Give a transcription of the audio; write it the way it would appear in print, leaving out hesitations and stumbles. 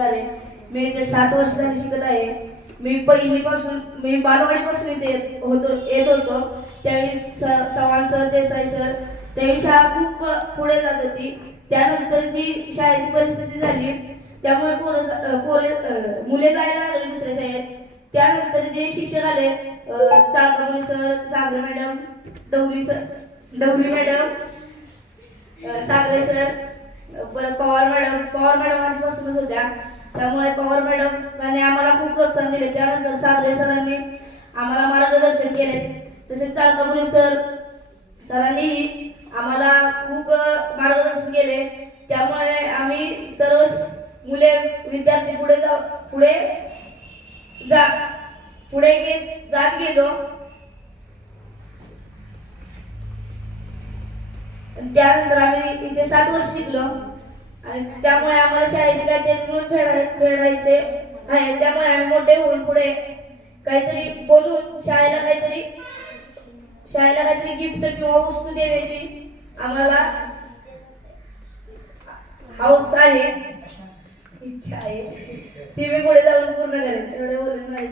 आले. मी इथे 7 वर्ष झाली शिकत आहे. मी बालवाडीपासून इथे येत होतो. त्यावेळी चव्हाण सर, देसाई सर, त्यावेळी शाळा खूप पुढे जात होती. त्यानंतर जी शाळेची परिस्थिती झाली त्यामुळे मुले जायला लागले दुसऱ्या शाळेत. त्यानंतर जे शिक्षक आले, Chalkapuri sir, Sagare madam, Dawari madam, Sagare sir, परत पवार मॅडम आधीपासूनच होत्या. त्यामुळे पवार मॅडम आम्हाला खूप प्रोत्साहन दिले. त्यानंतर सागरे सरांनी आम्हाला मार्गदर्शन केले. तसेच चाळकापुरी सरांनीही आम्हाला खूप मार्गदर्शन केले. त्यामुळे आम्ही सर्व विद्यार्थी पुढे जात गेलो. त्यानंतर आम्ही इथे 7 वर्ष शिकलो आणि त्यामुळे आम्हाला शाळेचे काहीतरी गुण फेडायचे आहे. त्यामुळे आम्ही मोठे होऊन पुढे काहीतरी बनवून शाळेला काहीतरी गिफ्ट किंवा वस्तू देण्याची आम्हाला हौस आहे, इच्छा आहे. ती मी पुढे जाऊन पूर्ण करेन. एवढे बोलून माझी